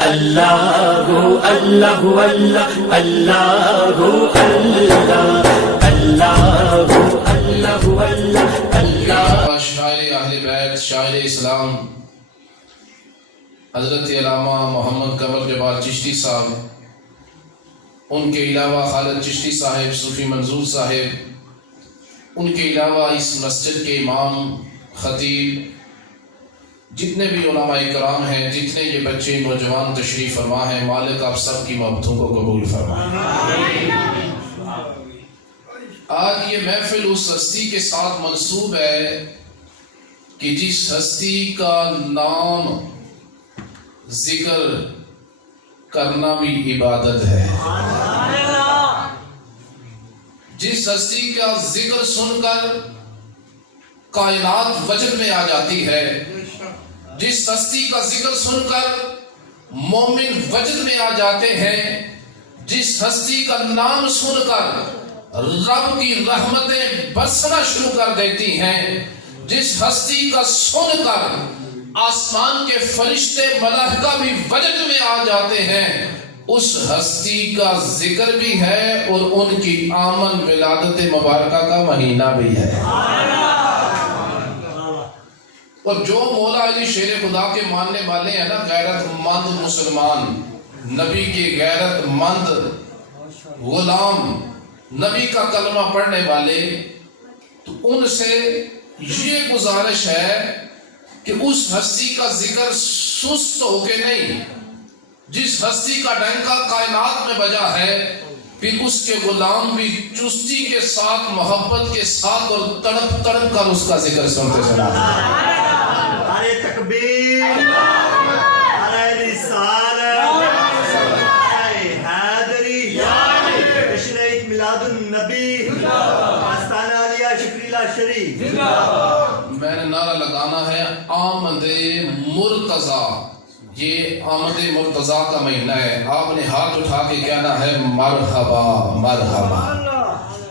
اللہ اللہ اللہ اللہ اللہ اللہ اللہ اللہ شاعر اہل بیت شاعر اسلام حضرت علامہ محمد قمر جبار چشتی صاحب، ان کے علاوہ خالد چشتی صاحب، صوفی منظور صاحب، ان کے علاوہ اس مسجد کے امام، خطیب، جتنے بھی علماء کرام ہیں، جتنے یہ بچے نوجوان تشریف فرما ہیں، مالک آپ سب کی محبتوں کو قبول فرمائے۔ آج یہ محفل اس ہستی کے ساتھ منسوب ہے کہ جس ہستی کا نام ذکر کرنا بھی عبادت ہے، جس ہستی کا ذکر سن کر کائنات وجد میں آ جاتی ہے، جس ہستی کا ذکر سن کر مومن وجد میں آ جاتے ہیں، جس ہستی کا نام سن کر رب کی رحمتیں برسنا شروع کر دیتی ہیں، جس ہستی کا سن کر آسمان کے فرشتے ملائکہ بھی وجد میں آ جاتے ہیں، اس ہستی کا ذکر بھی ہے اور ان کی آمن ولادت مبارکہ کا مہینہ بھی ہے۔ اور جو مولا علی شیر خدا کے ماننے والے ہیں نا، غیرت مند مسلمان، نبی کے غیرت مند غلام، نبی کا کلمہ پڑھنے والے، تو ان سے یہ گزارش ہے کہ اس ہستی کا ذکر سست ہو کے نہیں، جس ہستی کا ڈنکا کائنات میں بجا ہے، پھر اس کے غلام بھی چستی کے ساتھ، محبت کے ساتھ اور تڑپ تڑپ کر اس کا ذکر سنتے سنا۔ نعرہ تکبیر، نعرہ رسالت، نعرہ حیدری، جشن عید میلاد النبی، آستانہ علیہ شکریلہ شریف۔ میں نے نعرہ لگانا ہے آمد مرتضیٰ، یہ آمد مرتضیٰ کا مہینہ ہے، آپ نے ہاتھ اٹھا کے کہنا ہے مرحبا مرحبا۔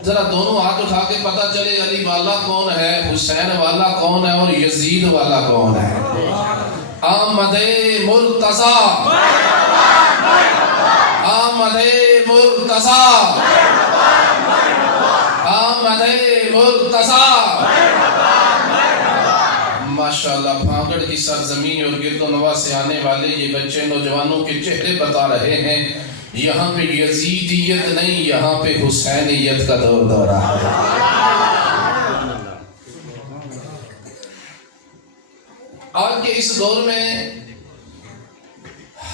ذرا دونوں ہاتھ اٹھا کے پتہ چلے علی والا کون ہے، حسین والا کون ہے اور یزید والا کون ہے۔ آمد مرتضیٰ، آمد مرتضیٰ، آمد مرتضیٰ۔ ماشاءاللہ بھانگڑ کی سرزمین اور گرد و نواح سے آنے والے یہ بچے نوجوانوں کے چہرے بتا رہے ہیں، یہاں پہ یزیدیت نہیں، یہاں پہ حسینیت کا دور دورہ ہے۔ آج کے اس دور میں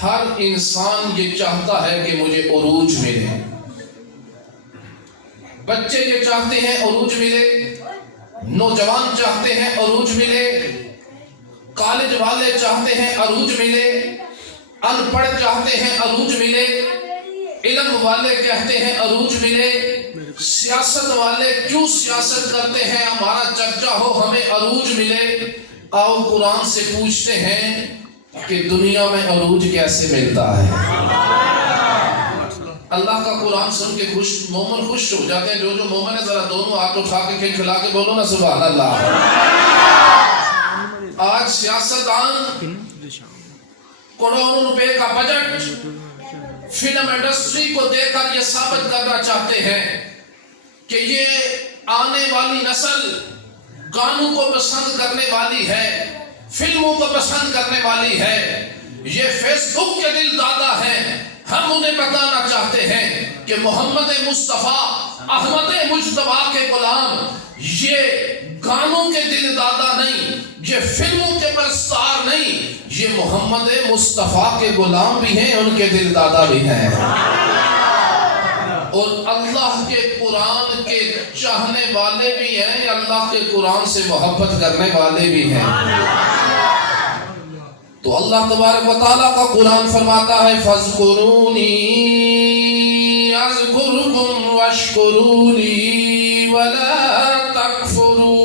ہر انسان یہ چاہتا ہے کہ مجھے عروج ملے، بچے یہ چاہتے ہیں عروج ملے، نوجوان چاہتے ہیں عروج ملے، کالج والے چاہتے ہیں عروج ملے، ان پڑھ چاہتے ہیں عروج ملے، علم والے کہتے ہیں عروج ملے، سیاست والے کیوں سیاست کرتے ہیں، ہمارا چرچا ہو ہمیں عروج ملے۔ آؤ قرآن سے پوچھتے ہیں کہ دنیا میں عروج کیسے ملتا ہے۔ اللہ کا قرآن سن کے مومن خوش ہو جاتے ہیں۔ جو مومن ہے ذرا دونوں ہاتھ اٹھا کے کھلا کے بولو نا سبحان اللہ۔ آج سیاستدان کروڑوں روپے کا بجٹ فلم انڈسٹری کو دے کر یہ ثابت کرنا چاہتے ہیں کہ یہ آنے والی نسل گانوں کو پسند کرنے والی ہے، فلموں کو پسند کرنے والی ہے، یہ فیس بک کے دل دادا ہیں۔ ہم انہیں بتانا چاہتے ہیں کہ محمد مصطفیٰ احمد مجتبیٰ کے غلام یہ گانوں کے دل دادا نہیں، یہ فلموں کے پرستار نہیں، یہ محمد مصطفیٰ کے غلام بھی ہیں، ان کے دل دادا بھی ہیں، اور اللہ کے قرآن کے چاہنے والے بھی ہیں، اللہ کے قرآن سے محبت کرنے والے بھی ہیں۔ تو اللہ تبارک و تعالیٰ کا قرآن فرماتا ہے فَاذْكُرُونِي أَذْكُرْكُمْ وَاشْكُرُوا لِي وَلَا تَكْفُرُونَ۔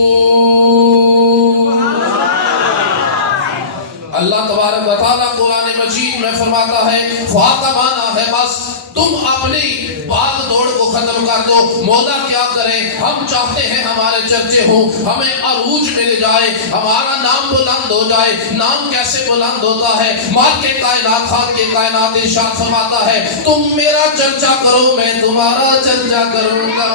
اللہ تبارک و تعالیٰ قرآن مجید میں فرماتا ہے فاقہ مانا ہے بس، تم اپنی بھاگ دوڑ کو ختم کر دو۔ مولا کیا کرے، ہم چاہتے ہیں ہمارے چرچے ہوں، ہمیں عروج مل جائے، ہمارا نام بلند ہو جائے۔ نام کیسے بلند ہوتا ہے؟ مالک کائنات خالق کائنات ارشاد فرماتا ہے تم میرا چرچا کرو میں تمہارا چرچا کروں گا۔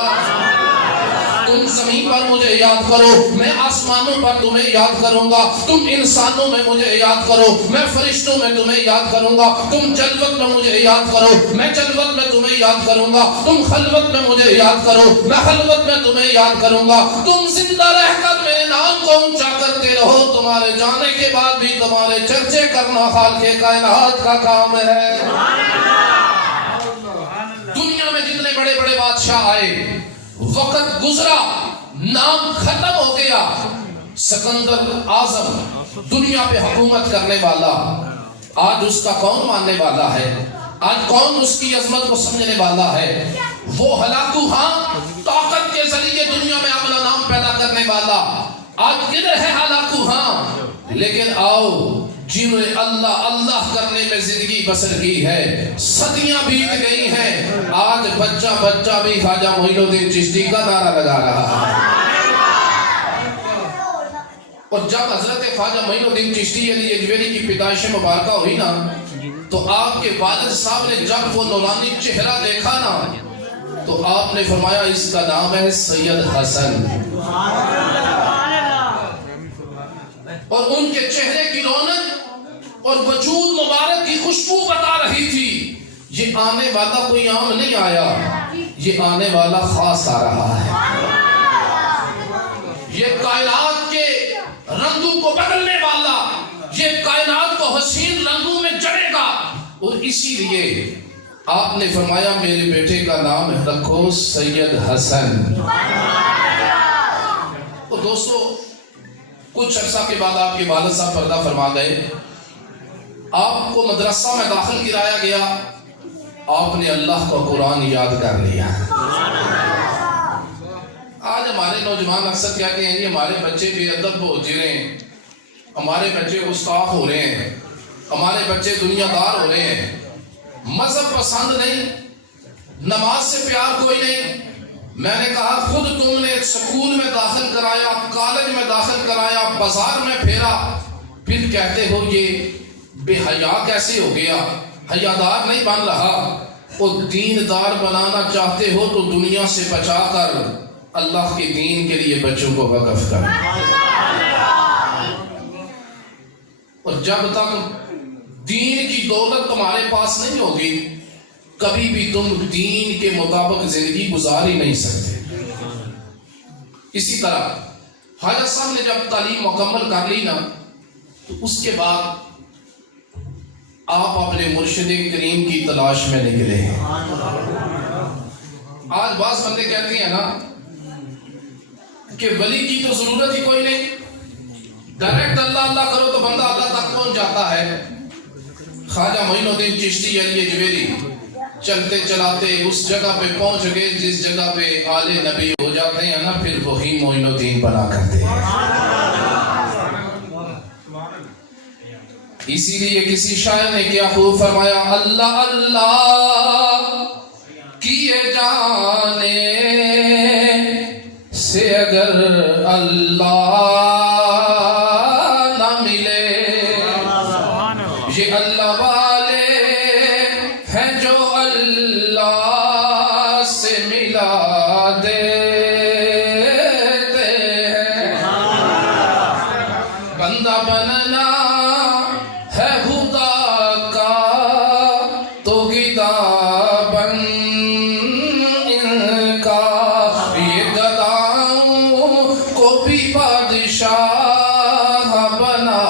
تم زمین پر مجھے یاد کرو میں آسمانوں پر تمہیں یاد کروں گا۔ تم انسانوں میں مجھے یاد کرو میں فرشتوں میں تمہیں یاد کروں گا۔ تم جلوت میں مجھے یاد کرو میں جلوت میں تمہیں یاد کروں گا۔ تم خلوت میں مجھے یاد کرو میں خلوت میں تمہیں یاد کروں گا۔ تم زندہ رہ کر میرے نام کو اونچا کرتے رہو، تمہارے جانے کے بعد بھی تمہارے چرچے کرنا خالق کائنات کا کام ہے۔ دنیا میں جتنے بڑے بڑے بادشاہ آئے، وقت گزرا، نام ختم ہو گیا۔ سکندر اعظم دنیا پہ حکومت کرنے والا، آج اس کا کون ماننے والا ہے؟ آج کون اس کی عظمت کو سمجھنے والا ہے؟ وہ ہلاکو ہاں طاقت کے ذریعے دنیا میں اپنا نام پیدا کرنے والا آج کدھر ہے؟ ہلاکو ہاں، لیکن آؤ جنہوں نے اللہ اللہ کرنے میں زندگی بسر کی ہے، صدیاں بیت گئی ہیں، آج بچہ بچہ بھی خواجہ معین الدین چشتی کا نعرہ لگا رہا ہے۔ اور جب حضرت خواجہ معین الدین چشتی علی اجویری کی پیدائش مبارکہ ہوئی نا، تو آپ کے والد صاحب نے جب وہ نورانی چہرہ دیکھا نا، تو آپ نے فرمایا اس کا نام ہے سید حسن۔ اور ان کے چہرے کی رونق اور وجود مبارک کی خوشبو بتا رہی تھی یہ آنے والا کوئی عام نہیں آیا، یہ آنے والا خاص آ رہا ہے۔ یہ کائنات کے رنگوں کو بدلنے والا، یہ کائنات کو حسین رنگوں میں جڑے گا۔ اور اسی لیے آپ نے فرمایا میرے بیٹے کا نام رکھو سید حسن۔ اور دوستو کچھ عرصہ کے بعد آپ کے والد صاحب پردہ فرما گئے، آپ کو مدرسہ میں داخل کرایا گیا، آپ نے اللہ کا قرآن یاد کر لیا۔ آج ہمارے نوجوان اکثر کہتے ہیں ہمارے بچے بے ادب ہو رہے ہیں، ہمارے بچے گستاخ ہو رہے ہیں، ہمارے بچے دنیا دار ہو رہے ہیں، مذہب پسند نہیں، نماز سے پیار کوئی نہیں۔ میں نے کہا خود تم نے ایک سکول میں داخل کرایا، کالج میں داخل کرایا، بازار میں پھیرا، پھر کہتے ہو یہ بے حیا کیسے ہو گیا، حیادار نہیں بن رہا۔ اور دیندار بنانا چاہتے ہو تو دنیا سے بچا کر اللہ کے دین کے لیے بچوں کو وقف کر۔ اور جب تک دین کی دولت تمہارے پاس نہیں ہوگی، کبھی بھی تم دین کے مطابق زندگی گزار ہی نہیں سکتے۔ اسی طرح حضرت صاحب نے جب تعلیم مکمل کر لی نا، تو اس کے بعد آپ اپنے مرشد کریم کی تلاش میں نکلے ہیں۔ آج بعض بندے کہتے ہیں نا کہ ولی کی تو ضرورت ہی کوئی نہیں، ڈائریکٹ اللہ اللہ کرو تو بندہ اللہ تک پہنچ جاتا ہے۔ خواجہ معین الدین چشتی علی اجویری چلتے چلاتے اس جگہ پہ پہنچ گئے جس جگہ پہ آل نبی ہو جاتے ہیں نا، پھر وہی معین الدین بنا کرتے ہیں۔ اسی لیے کسی شاعر نے کیا خوب فرمایا، اللہ اللہ کیے جانے سے اگر اللہ نہ ملے، یہ اللہ والے ہیں جو اللہ سے ملا دیتے ہیں۔ بندہ بننا ہے خدا کا تو گدا بن ان کا، یہ گداؤں کو بھی بادشاہ بنا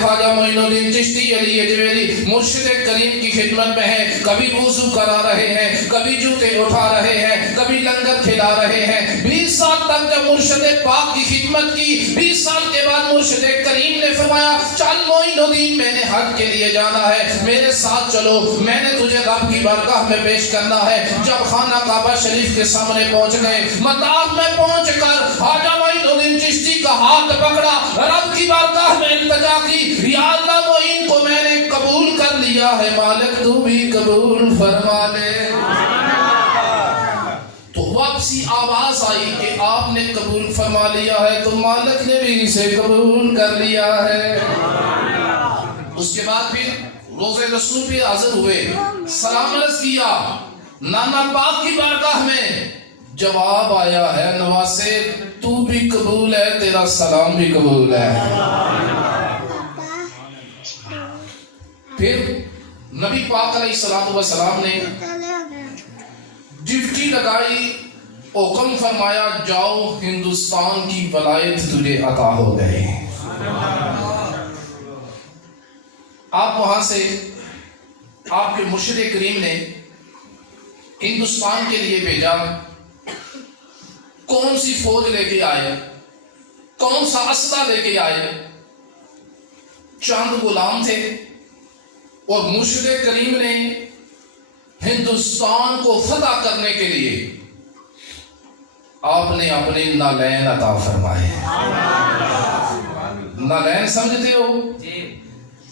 خواجہ معین الدین چشتی علی اجویری مرشد کریم کی خدمت میں ہے، کبھی وضو کرا رہے ہیں، کبھی جوتے اٹھا رہے ہیں، کبھی لنگر کھلا رہے ہیں. 20 سال تک جب مرشد پاک کی خدمت کی, 20 سال کے بعد مرشد کریم نے فرمایا چل معین الدین میں نے حج کے لیے جانا ہے, میرے ساتھ چلو, میں نے تجھے رب کی بارگاہ میں پیش کرنا ہے. جب خانہ کعبہ شریف کے سامنے پہنچ گئے, مطاف میں پہنچ کر خواجہ معین الدین چشتی کا ہاتھ پکڑا, رب کی بارگاہ میں التجا کی, یا اللہ معین کو میں نے قبول کر لیا ہے, مالک تو بھی قبول فرما لے. تو واپسی آواز آئی کہ آپ نے قبول فرما لیا ہے تو مالک نے بھی اسے قبول کر لیا ہے. اس کے بعد پھر روزے رسول پہ حاضر ہوئے, سلام عرض کیا, نانا پاک کی بارگاہ میں جواب آیا ہے نواسے تو بھی قبول ہے, تیرا سلام بھی قبول ہے. پھر نبی پاک علیہ السلام نے ڈیوٹی لگائی, حکم فرمایا جاؤ ہندوستان کی ولایت تجھے عطا ہو گئی. آپ وہاں سے آپ کے مرشد کریم نے ہندوستان کے لیے بھیجا. کون سی فوج لے کے آئے, کون سا اسلحہ لے کے آئے؟ چند غلام تھے, اور مرشد کریم نے ہندوستان کو فتح کرنے کے لیے آپ نے اپنے نالین عطا فرمائے. نالین سمجھتے ہو؟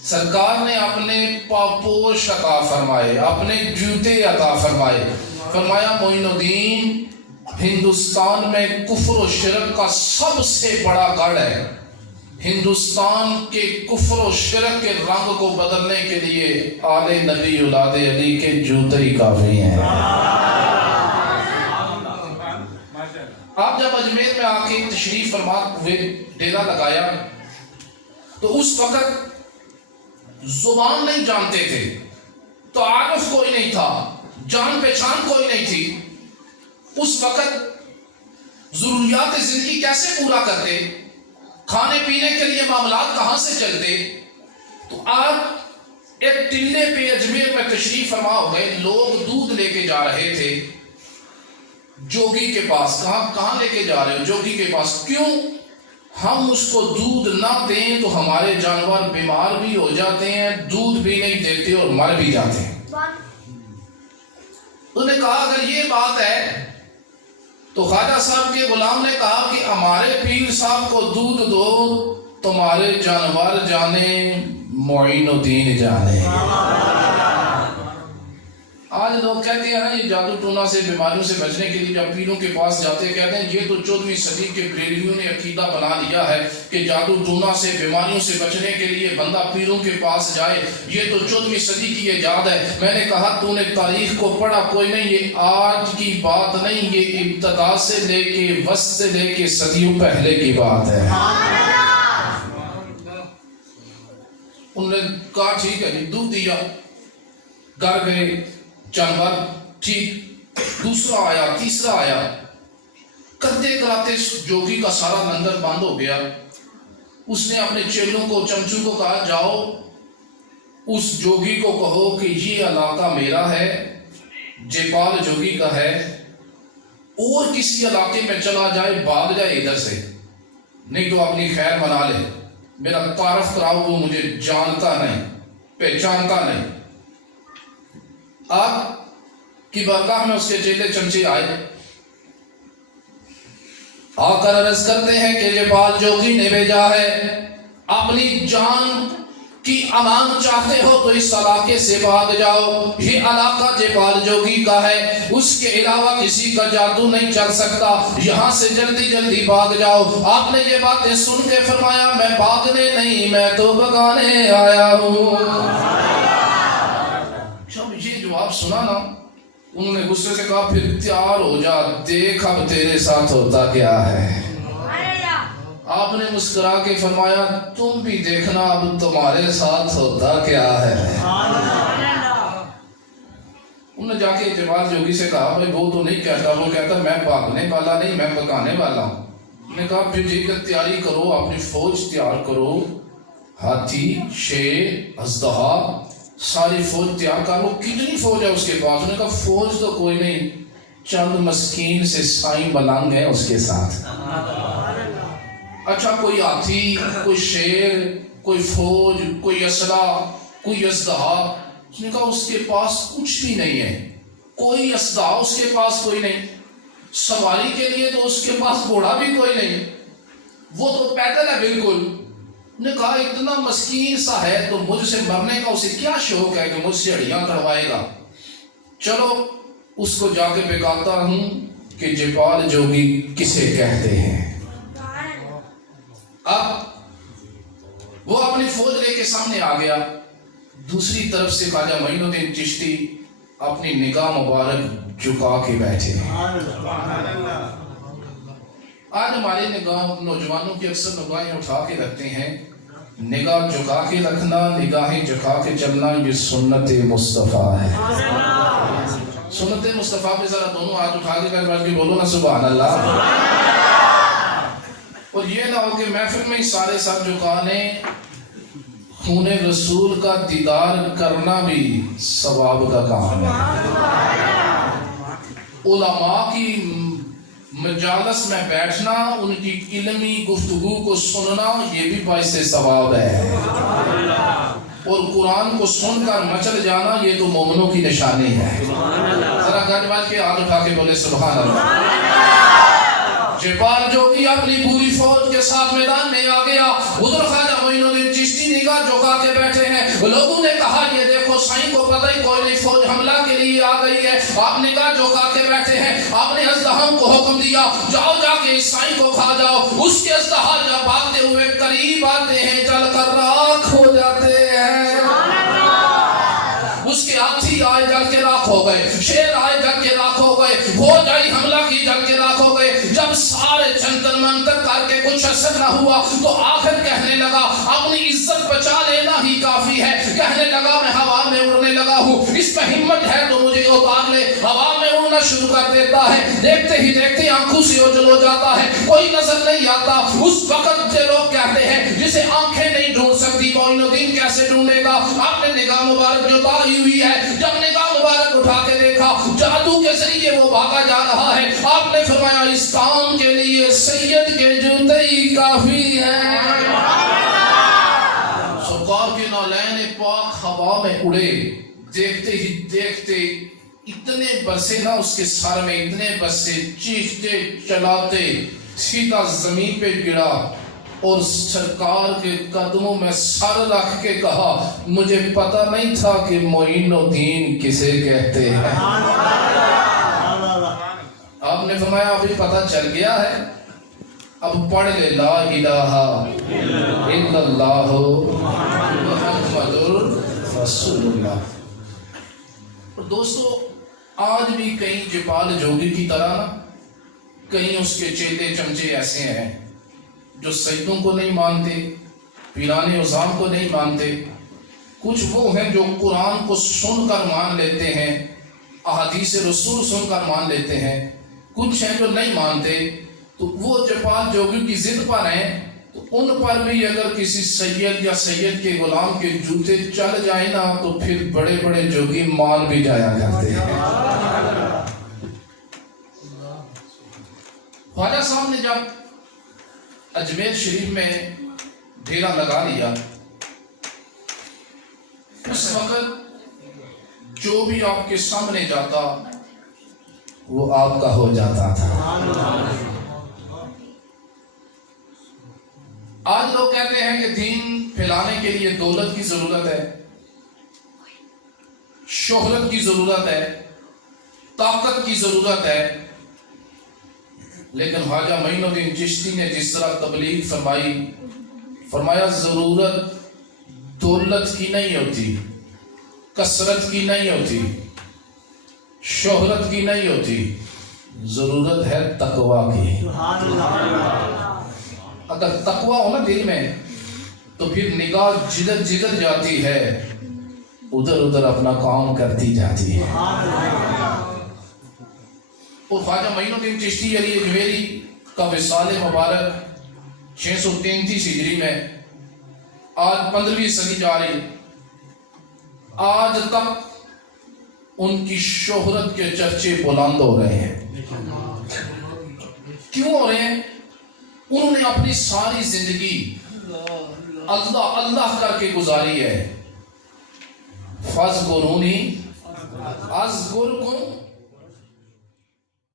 سرکار نے اپنے پاپوش عطا فرمائے, اپنے جوتے عطا فرمائے. فرمایا معین الدین ہندوستان میں کفر و شرک کا سب سے بڑا گڑھ ہے, ہندوستان کے کفر و شرک کے رنگ کو بدلنے کے لیے آل نبی اولاد علی کے جوتے ہی کافی ہیں. آپ جب اجمیر میں آ کے تشریف فرما ہوئے, ڈیرا لگایا, تو اس وقت زبان نہیں جانتے تھے, تعارف کوئی نہیں تھا, جان پہچان کوئی نہیں تھی. اس وقت ضروریات زندگی کیسے پورا کرتے, کھانے پینے کے لیے معاملات کہاں سے چلتے؟ تو آپ ایک ٹلے پہ اجمیر میں تشریف فرما ہو گئے, لوگ دودھ لے کے جا رہے تھے جوگی کے پاس. کہاں لے کے جا رہے ہو؟ جوگی کے پاس. کیوں؟ ہم اس کو دودھ نہ دیں تو ہمارے جانور بیمار بھی ہو جاتے ہیں, دودھ بھی نہیں دیتے اور مر بھی جاتے ہیں. انہوں نے کہا اگر یہ بات ہے تو خواجہ صاحب کے غلام نے کہا کہ ہمارے پیر صاحب کو دودھ دو, تمہارے جانور جانے, معین الدین جانے. آج لوگ کہتے ہیں نا یہ جادو ٹونا سے, بیماریوں سے بچنے کے لیے جب پیروں کے پاس جاتے ہیں کہتے ہیں یہ تو 14ویں صدی کے بریلویوں نے عقیدہ بنا لیا ہے کہ جادو ٹونا سے, بیماریوں سے بچنے کے لیے بندہ پیروں کے پاس جائے, یہ تو 14ویں صدی کی ایجاد ہے. میں نے کہا تو نے تاریخ کو پڑھا کوئی نہیں, یہ آج کی بات نہیں, یہ ابتدا سے لے کے وسط سے لے کے صدیوں پہلے کی بات ہے. انہوں نے کہا ٹھیک ہے جی, دودھ دیا, گھر گئے, جانور ٹھیک, دوسرا آیا, تیسرا آیا, کرتے کراتے جوگی کا سارا لنگر بند ہو گیا. اس نے اپنے چیلوں کو, چمچوں کو کہا جاؤ اس جوگی کو کہو کہ یہ علاقہ میرا ہے, جیپال جوگی کا ہے, اور کسی علاقے میں چلا جائے بھاگ جائے ادھر سے, نہیں تو اپنی خیر منا لے, میرا تعارف کراؤ, وہ مجھے جانتا نہیں, پہچانتا نہیں. آپ کی بارگاہ میں اس کے چیلے چمچے آئے, آ کر عرض کرتے ہیں کہ یہ بال جوگی نے بھیجا ہے, اپنی جان کی امان چاہتے ہو تو اس علاقے سے بھاگ جاؤ, یہ علاقہ جیپال جوگی کا ہے, اس کے علاوہ کسی کا جادو نہیں چل سکتا, یہاں سے جلدی جلدی بھاگ جاؤ. آپ نے یہ باتیں سن کے فرمایا میں بھاگنے نہیں, میں تو بگانے آیا ہوں. جب یہ جواب سنا نا, انہوں نے غصے سے کہا پھر تیار ہو جا, دیکھ اب تیرے ساتھ ہوتا کیا ہے. آپ نے مسکرا کے فرمایا تم بھی دیکھنا اب تمہارے ساتھ ہوتا کیا ہے. انہوں نے جا کے جیپال جوگی سے کہا بھائی وہ تو نہیں کہتا, وہ کہتا میں بھاگنے والا نہیں, میں بگانے والا ہوں. انہوں نے کہا پھر ٹھیک ہے تیاری کرو, اپنی فوج تیار کرو, ہاتھی, شیر, اژدہا, ساری فوج تیار کر لو. کتنی فوج ہے اس کے پاس؟ انہوں نے کہا فوج تو کوئی نہیں, چند مسکین سے سائیں ملنگ ہیں اس کے ساتھ. اچھا کوئی ہاتھی، کوئی شیر، کوئی فوج، کوئی اسلحہ، کوئی اژدہا، اس نے کہا اس کے پاس کچھ بھی نہیں ہے، کوئی اژدہا اس کے پاس کوئی نہیں، سواری کے لیے تو اس کے پاس گھوڑا بھی کوئی نہیں، وہ تو پیدل ہے بالکل. نے کہا اتنا مسکین سا ہے تو مجھ سے مرنے کا اسے کیا شوق ہے کہ مجھ سے ہڈیاں کڑوائے گا. چلو اس کو جا کے بتاتا ہوں کہ جپال جوگی کسے کہتے ہیں. اب وہ اپنی فوج لے کے سامنے آ گیا. دوسری طرف سے خواجہ معین الدین چشتی اپنی نگاہ مبارک جھکا کے بیٹھے. آج ہمارے نگاہ نوجوانوں کی اکثر نگاہیں اٹھا کے رکھتے ہیں. نگاہ جھکا کے رکھنا، نگاہیں جھکا کے چلنا، یہ سنت مصطفیٰ ہے. سنت مصطفیٰ پہ ذرا دونوں ہاتھ اٹھا کے بولو نا سبحان اللہ. اور یہ نہ ہو کہ محفل میں ہی سارے سر جھکانے. خون رسول کا دیدار کرنا بھی ثواب کا کام ہے. علماء کی مجالس میں بیٹھنا، ان کی علمی گفتگو کو سننا، یہ بھی باعث ثواب ہے. اور قرآن کو سن کر مچل جانا، یہ تو مومنوں کی نشانی ہے. ذرا گج بج کے ہاتھ اٹھا کے بولے سبحان اللہ. جپال جوگی اپنی پوری فوج کے ساتھ میدان میں آ گیا. ادھر خواجہ معین الدین چشتی نگاہ جھکا کے بیٹھے ہیں. لوگوں نے کہا یہ دیکھو سائیں کو پتہ ہی کوئی نہیں، فوج حملہ کے لیے آ گئی ہے. آپ نگاہ جھکا کے بیٹھے ہیں. آپ نے اژدہاؤں کو حکم دیا جاؤ جا کے اس سائیں کو کھا جاؤ. اس کے اژدہا جب بھاگتے ہوئے قریب آتے ہیں جل کر راکھ ہو جاتے ہیں. اس کے ہاتھی آئے جل کے راکھ ہو گئے، شیر آئے جل کے راکھ ہو گئے، فوج آئی حملہ کی جل کے راکھ ہو گئے. جب سارے جنتر منتر کر کے کچھ اثر نہ ہوا تو آخر کہنے لگا اپنی عزت بچا لینا ہی کافی ہے. کہنے لگا میں ہوا میں اڑنے لگا ہوں، اس پہ ہمت ہے تو مجھے اتار لے. ہوا میں اڑنا شروع کر دیتا ہے. دیکھتے ہی دیکھتے آنکھوں سے اوجھل ہو جاتا ہے، کوئی نظر نہیں آتا. اس وقت جو لوگ کہتے ہیں جسے آنکھیں نہیں ڈھونڈ سکتی معین الدین کیسے ڈھونڈے گا. آپ نے نگاہ مبارک جو تاری ہوئی ہے، جب نگاہ مبارک اٹھا کے دیکھا جادو کے ذریعے وہ بھاگا جا رہا ہے. آپ نے فرمایا اس کام کے لیے سید کے جوتے ہی کافی ہیں. سرکار کے نالین پاک ہوا میں اڑے. دیکھتے ہی دیکھتے اتنے برسے نہ اس کے سر میں، اتنے برسے چیختے چلاتے سیدھا زمین پہ گرا اور سرکار کے قدموں میں سر رکھ کے کہا مجھے پتہ نہیں تھا کہ معین الدین کسے کہتے ہیں. آپ نے فرمایا ابھی پتہ چل گیا ہے، اب پڑھ لے لا الہ الا اللہ محمد رسول اللہ. اور دوستو آج بھی کئی جپال جوگی کی طرح کئی اس کے چیلے چمچے ایسے ہیں جو سیدوں کو نہیں مانتے، پیران عظام کو نہیں مانتے. کچھ وہ ہیں جو قرآن کو سن کر مان لیتے ہیں، احادیث رسول سن کر مان لیتے ہیں. کچھ ہیں جو نہیں مانتے. تو وہ جپال جوگی کی ضد پر ہیں تو ان پر بھی اگر کسی سید یا سید کے غلام کے جوتے چل جائیں نا تو پھر بڑے بڑے جوگی مان بھی جایا کرتے ہیں. خواجہ صاحب نے جب اجمیر شریف میں ڈیرا لگا لیا، اس وقت جو بھی آپ کے سامنے جاتا وہ آپ کا ہو جاتا تھا. آج لوگ کہتے ہیں کہ دین پھیلانے کے لیے دولت کی ضرورت ہے، شہرت کی ضرورت ہے، طاقت کی ضرورت ہے. لیکن خواجہ معین الدین چشتی نے جس طرح تبلیغ فرمائی، فرمایا ضرورت دولت کی نہیں ہوتی، کثرت کی نہیں ہوتی، شہرت کی نہیں ہوتی، ضرورت ہے تقویٰ کی. اگر تقویٰ ہو نا دل میں تو پھر نگاہ جدھر جدھر جاتی ہے ادھر ادھر اپنا کام کرتی جاتی ہے. اور خواجہ معین الدین چشتی علی اجمیری کا وصال مبارک 633 ہجری میں آج 15ویں صدی جا رہی، آج تک ان کی شہرت کے چرچے بلند ہو رہے ہیں. کیوں ہو رہے ہیں؟ انہوں نے اپنی ساری زندگی اللہ اللہ کر کے گزاری ہے. فَاذْكُرُونِي أَذْكُرْكُمْ